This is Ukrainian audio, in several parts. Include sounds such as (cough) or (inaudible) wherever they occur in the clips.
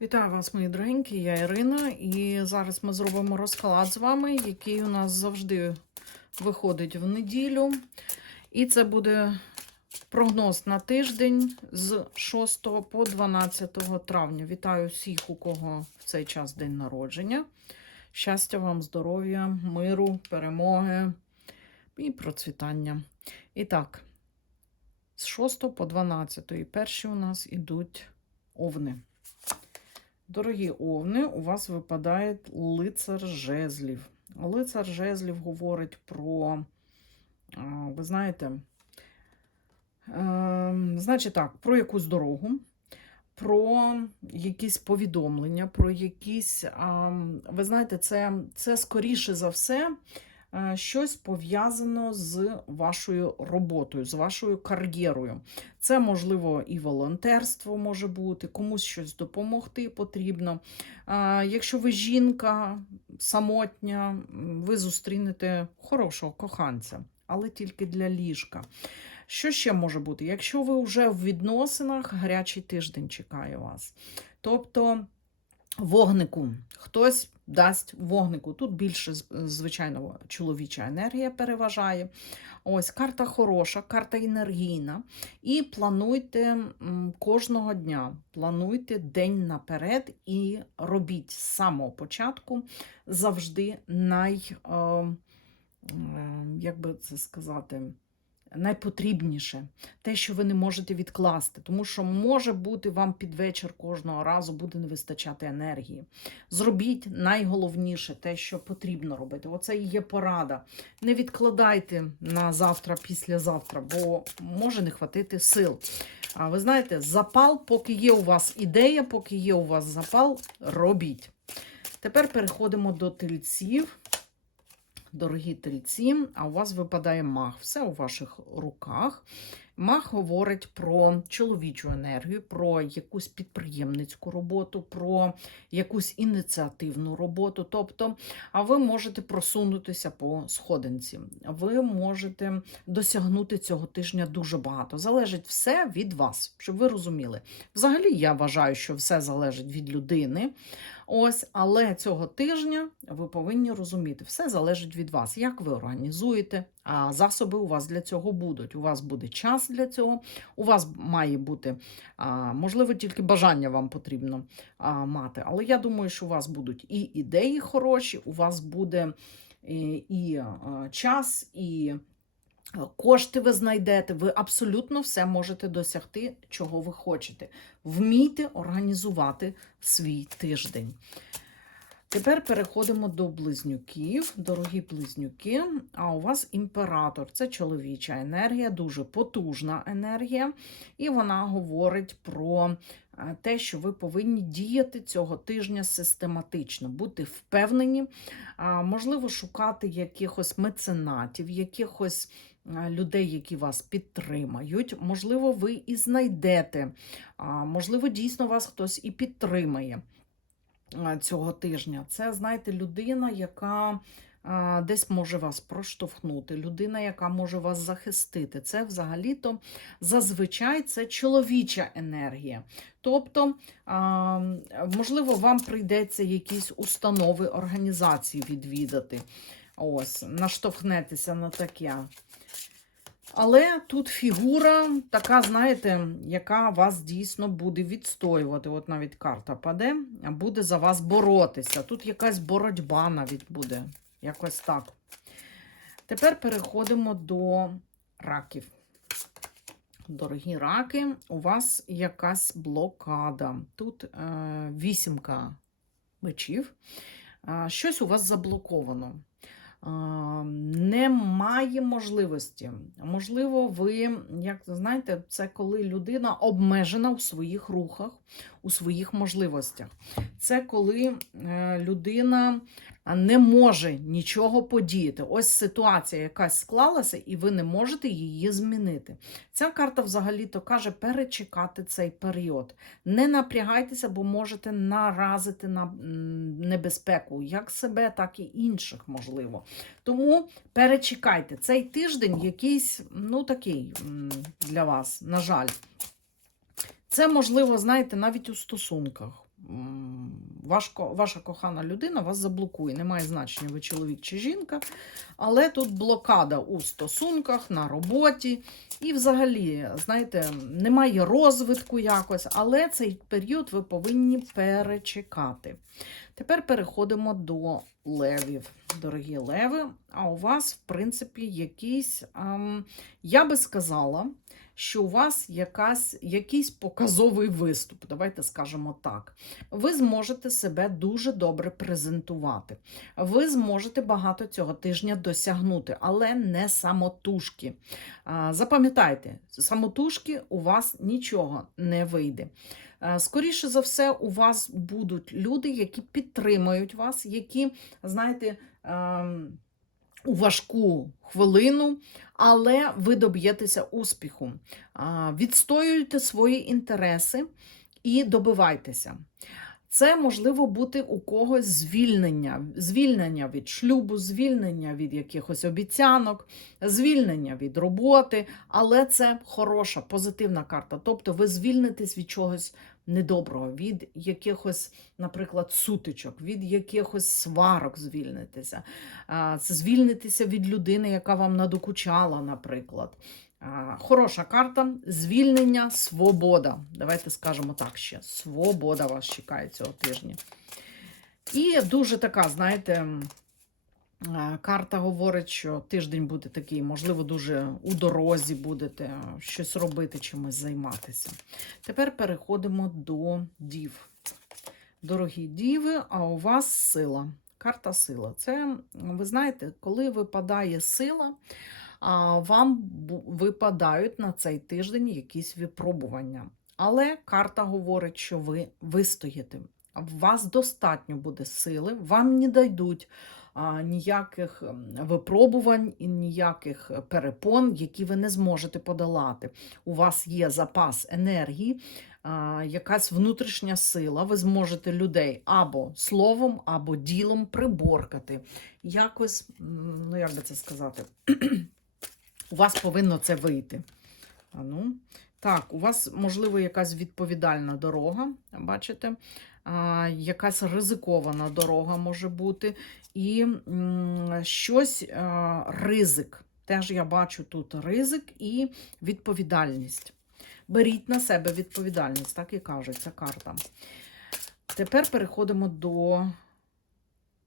Вітаю вас, мої дорогенькі, я Ірина, і зараз ми зробимо розклад з вами, який у нас завжди виходить в неділю. І це буде прогноз на тиждень з 6 по 12 травня. Вітаю всіх, у кого в цей час день народження. Щастя вам, здоров'я, миру, перемоги і процвітання. І так, з 6 по 12 перші у нас ідуть овни. Дорогі овни, у вас випадає лицар жезлів. Лицар жезлів говорить про, ви знаєте, е, значить так, про якусь дорогу, про якісь повідомлення, про якісь, ви знаєте, це, це скоріше за все щось пов'язано з вашою роботою, з вашою кар'єрою. Це, можливо, і волонтерство може бути, комусь щось допомогти потрібно. Якщо ви жінка самотня, ви зустрінете хорошого коханця, але тільки для ліжка. Що ще може бути? Якщо ви вже в відносинах, гарячий тиждень чекає вас. Тобто вогнику, хтось дасть вогнику. Тут більше, з- звичайно, чоловіча енергія переважає. Ось карта хороша, карта енергійна. І плануйте кожного дня, плануйте день наперед і робіть з самого початку завжди най, е, е, як би це сказати, найпотрібніше, те, що ви не можете відкласти, тому що може бути вам під вечір кожного разу буде не вистачати енергії. Зробіть найголовніше те, що потрібно робити. Оце і є порада. Не відкладайте на завтра, післязавтра, бо може не хватити сил. А ви знаєте, запал, поки є у вас ідея, поки є у вас запал, робіть. Тепер переходимо до тельців. Дорогі тельці, а у вас випадає маг. Все у ваших руках. Маг говорить про чоловічу енергію, про якусь підприємницьку роботу, про якусь ініціативну роботу. Тобто, а ви можете просунутися по сходинці. Ви можете досягнути цього тижня дуже багато. Залежить все від вас, щоб ви розуміли. Взагалі, я вважаю, що все залежить від людини. Ось, але цього тижня ви повинні розуміти, все залежить від вас, як ви організуєте, а засоби у вас для цього будуть. У вас буде час для цього, у вас має бути, можливо, тільки бажання вам потрібно мати. Але я думаю, що у вас будуть і ідеї хороші, у вас буде і, і час, і е, кошти ви знайдете. Ви абсолютно все можете досягти, чого ви хочете. Вмійте організувати свій тиждень. Тепер переходимо до близнюків. Дорогі близнюки, а у вас імператор це чоловіча енергія, дуже потужна енергія, і вона говорить про е, те, що ви повинні діяти цього тижня систематично, бути впевнені, можливо, шукати якихось меценатів, якихось е, людей, які вас підтримають. Можливо, ви і знайдете, можливо, дійсно вас хтось і підтримає цього тижня. Це, знаєте, людина, яка десь може вас проштовхнути, людина, яка може вас захистити. Це взагалі-то зазвичай це чоловіча енергія. Тобто, можливо, вам прийдеться якісь установи, організації відвідати. Ось, наштовхнетеся на таке. Але тут фігура така, знаєте, яка вас дійсно буде відстоювати. От навіть карта паде, а буде за вас боротися. Тут якась боротьба навіть буде. Якось так. Тепер переходимо до раків. Дорогі раки, у вас якась блокада. Тут е, вісімка мечів. Е, щось у вас заблоковано. Немає можливості. Можливо, ви, як знаєте, це коли людина обмежена у своїх рухах, у своїх можливостях. Це коли е, людина не може нічого подіяти. Ось ситуація якась склалася, і ви не можете її змінити. Ця карта взагалі-то каже перечекати цей період. Не напрягайтеся, бо можете наразити на небезпеку як себе, так і інших, можливо. Тому перечекайте. Цей тиждень якийсь, ну такий для вас, на жаль. Це можливо, знаєте, навіть у стосунках. М, ваш, ко- ваша кохана людина вас заблокує. Немає значення, ви чоловік чи жінка. Але тут блокада у стосунках, на роботі. І взагалі, знаєте, немає розвитку якось, але цей період ви повинні перечекати. Тепер переходимо до левів. Дорогі леви, а у вас, в принципі, якийсь, ем, я би сказала, що у вас якась, якийсь показовий виступ, давайте скажемо так. Ви зможете себе дуже добре презентувати. Ви зможете багато цього тижня досягнути, але не самотужки. Запам'ятайте, самотужки у вас нічого не вийде. Е, Скоріше за все, у вас будуть люди, які підтримують вас, які, знаєте, ем, у важку хвилину, але ви доб'єтеся успіху. Відстоюйте свої інтереси і добивайтеся. Це можливо бути у когось звільнення, звільнення від шлюбу, звільнення від якихось обіцянок, звільнення від роботи, але це хороша, позитивна карта. Тобто ви звільнитесь від чогось недоброго, від якихось, наприклад, сутичок, від якихось сварок звільнитися. Це звільнитися від людини, яка вам надокучала, наприклад. Хороша карта звільнення, свобода. Давайте скажемо так ще: свобода вас чекає цього тижня. І дуже така, знаєте, карта говорить, що тиждень буде такий, можливо, дуже у дорозі будете щось робити, чимось займатися. Тепер переходимо до дів. Дорогі діви, а у вас сила. Карта сила. Це, ви знаєте, коли випадає сила, вам випадають на цей тиждень якісь випробування. Але карта говорить, що ви вистоїте. У вас достатньо буде сили, вам не дайдуть ніяких випробувань і ніяких перепон, які ви не зможете подолати. У вас є запас енергії, якась внутрішня сила. Ви зможете людей або словом, або ділом приборкати. Якось, ну як би це сказати, (clears throat) у вас повинно це вийти. А ну. Так, у вас, можливо, якась відповідальна дорога, бачите? А, якась ризикована дорога може бути. І щось ризик. Теж я бачу тут ризик і відповідальність. Беріть на себе відповідальність, так і кажуть, ця карта. Тепер переходимо до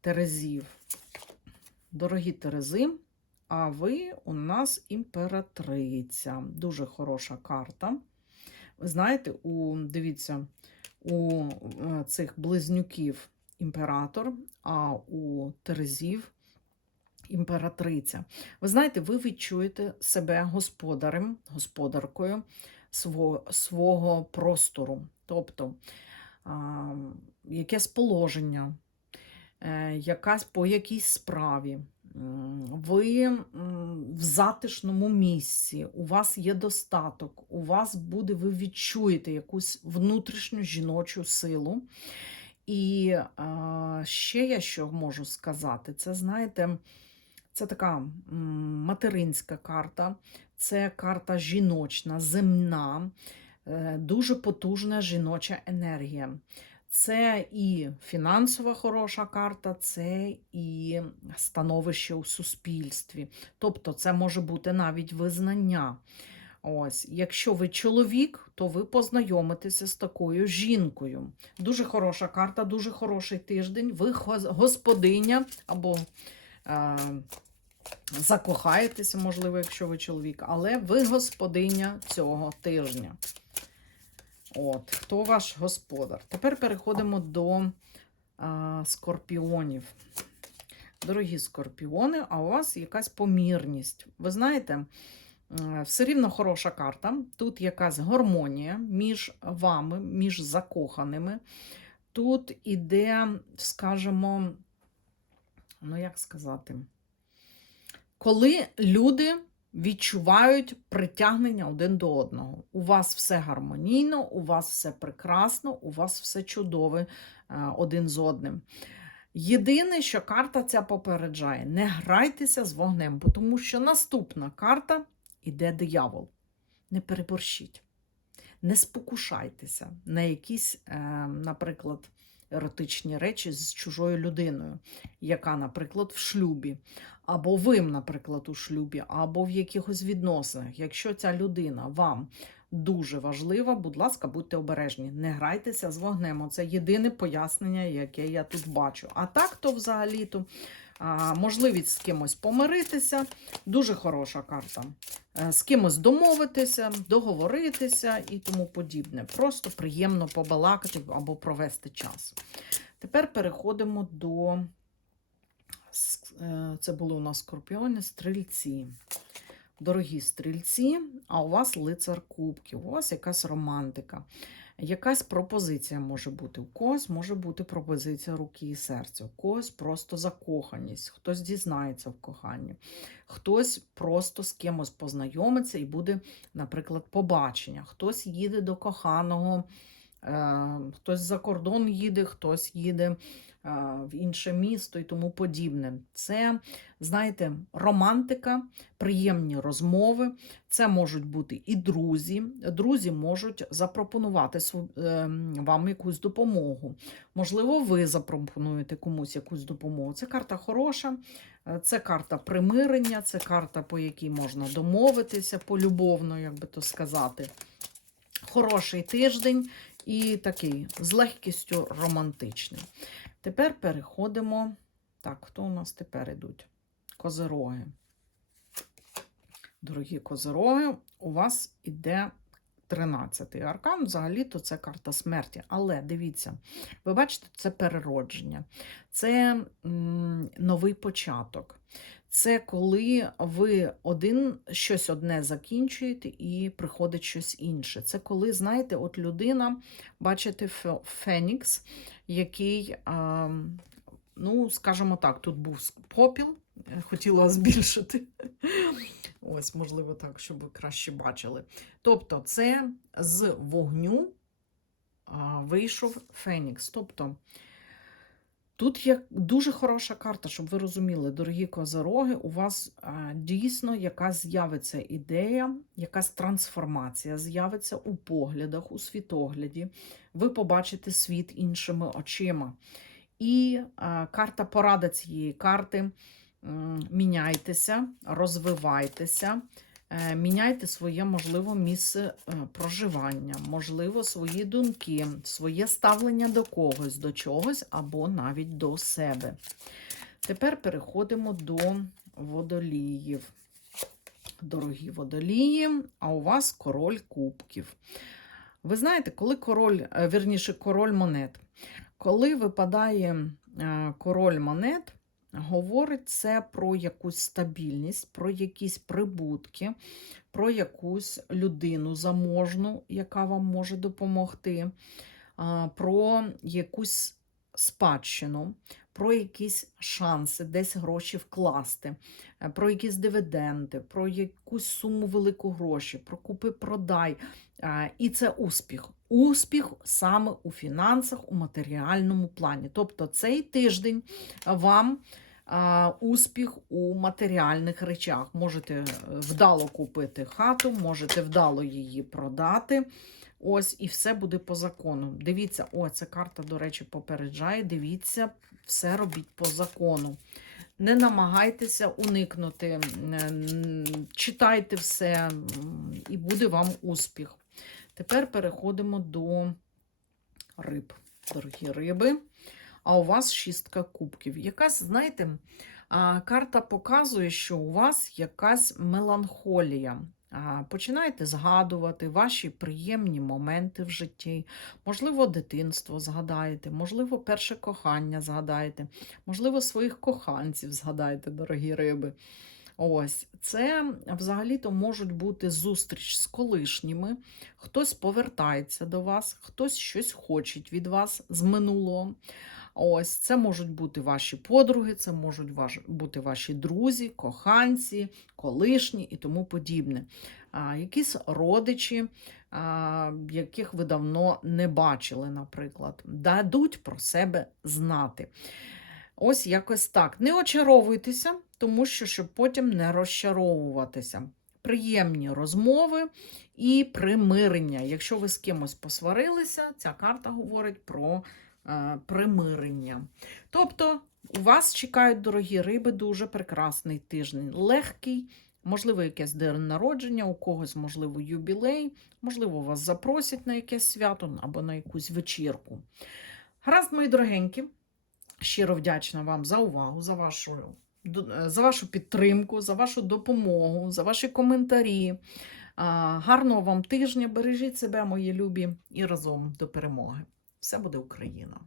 Терезів. Дорогі Терези, а ви у нас імператриця. Дуже хороша карта. Ви знаєте, у, дивіться, у е, цих близнюків імператор, а у Терезів імператриця. Ви знаєте, ви відчуєте себе господарем, господаркою свого, свого простору. Тобто а, якесь положення, е, якась по якійсь справі. Ви в затишному місці, у вас є достаток, у вас буде, ви відчуєте якусь внутрішню жіночу силу. І а, ще я що можу сказати, це знаєте, це така материнська карта, це карта жіночна, земна, е, дуже потужна жіноча енергія. Це і фінансова хороша карта, це і становище у суспільстві. Тобто, це може бути навіть визнання. Ось, якщо ви чоловік, то ви познайомитеся з такою жінкою. Дуже хороша карта, дуже хороший тиждень. Ви господиня або е, закохаєтеся, можливо, якщо ви чоловік, але ви господиня цього тижня. От, хто ваш господар? Тепер переходимо до а, скорпіонів. Дорогі скорпіони, а у вас якась помірність. Ви знаєте, все рівно хороша карта. Тут якась гармонія між вами, між закоханими. Тут іде, скажімо, ну як сказати, коли люди відчувають притягнення один до одного. У вас все гармонійно, у вас все прекрасно, у вас все чудове один з одним. Єдине, що карта ця попереджає: не грайтеся з вогнем, тому що наступна карта іде диявол. Не переборщіть. Не спокушайтеся на якісь, е, наприклад, еротичні речі з чужою людиною, яка, наприклад, в шлюбі, або ви, наприклад, у шлюбі, або в якихось відносинах. Якщо ця людина вам дуже важлива, будь ласка, будьте обережні. Не грайтеся з вогнем. Це єдине пояснення, яке я тут бачу. А так, то взагалі-то можливість з кимось помиритися. Дуже хороша карта. Е, З кимось домовитися, договоритися і тому подібне. Просто приємно побалакати або провести час. Тепер переходимо до. е, Це були у нас скорпіони, стрільці. Дорогі стрільці, а у вас лицар кубків, у вас якась романтика, якась пропозиція може бути. У когось може бути пропозиція руки і серця, у когось просто закоханість, хтось дізнається в коханні, хтось просто з кимось познайомиться і буде, наприклад, побачення, хтось їде до коханого, хтось за кордон їде, хтось їде е, в інше місто і тому подібне. Це, знаєте, романтика, приємні розмови. Це можуть бути і друзі. Друзі можуть запропонувати ем, вам якусь допомогу. Можливо, ви запропонуєте комусь якусь допомогу. Це карта хороша, е, це карта примирення, це карта, по якій можна домовитися полюбовно, як би то сказати. Хороший тиждень і такий з легкістю романтичний. Тепер переходимо. Так, хто у нас тепер ідуть? Козироги. Дорогі козироги, у вас іде 13-й аркан. Взагалі-то це карта смерті. Але дивіться, ви бачите, це переродження, це м, новий початок. Це коли ви один щось одне закінчуєте і приходить щось інше. Це коли, знаєте, от людина, бачите, Фенікс, який, ну, скажімо так, тут був попіл, хотіла збільшити. Ось, можливо, так, щоб ви краще бачили. Тобто, це з вогню вийшов Фенікс. Тобто, тут є дуже хороша карта, щоб ви розуміли, дорогі козороги, у вас дійсно якась з'явиться ідея, якась трансформація з'явиться у поглядах, у світогляді. Ви побачите світ іншими очима. І а, карта порада цієї карти. Міняйтеся, розвивайтеся, міняйте своє, можливо, місце е, проживання, можливо, свої думки, своє ставлення до когось, до чогось або навіть до себе. Тепер переходимо до водоліїв. Дорогі водолії, а у вас король кубків. Ви знаєте, коли король, е, вірніше, король монет, коли випадає е, король монет, говорить це про якусь стабільність, про якісь прибутки, про якусь людину заможну, яка вам може допомогти, про якусь спадщину, про якісь шанси, десь гроші вкласти, е, про якісь дивіденди, про якусь суму велику гроші, про купи-продай. І це успіх. Успіх саме у фінансах, у матеріальному плані. Тобто цей тиждень вам успіх у матеріальних речах. Можете е, вдало купити хату, можете вдало її продати. Ось, і все буде по закону. Дивіться, о, ця карта, до речі, попереджає. Дивіться, все робіть по закону. Не намагайтеся уникнути, читайте все, і буде вам успіх. Тепер переходимо до риб. Дорогі риби. А у вас шістка кубків. Якась, знаєте, карта показує, що у вас якась меланхолія. Починаєте згадувати ваші приємні моменти в житті. Можливо, дитинство згадаєте, можливо, перше кохання згадаєте, можливо, своїх коханців згадаєте, дорогі риби. Ось, це взагалі-то можуть бути зустріч з колишніми. Хтось повертається до вас, хтось щось хоче від вас з минулого. Ось це можуть бути ваші подруги, це можуть бути ваші друзі, коханці, колишні і тому подібне. А, якісь родичі, а, яких ви давно не бачили, наприклад, дадуть про себе знати. Ось якось так. Не очаровуйтеся, тому що щоб потім не розчаровуватися. приємні розмови і примирення. Якщо ви з кимось посварилися, ця карта говорить про примирення. Тобто, у вас чекають, дорогі риби, дуже прекрасний тиждень. Легкий, можливо, якесь день народження, у когось, можливо, юбілей, можливо, вас запросять на якесь свято або на якусь вечірку. Гаразд, мої дорогенькі, щиро вдячна вам за увагу, за вашу, за вашу підтримку, за вашу допомогу, за ваші коментарі. Гарного вам тижня, бережіть себе, мої любі, і разом до перемоги. Все буде Україна!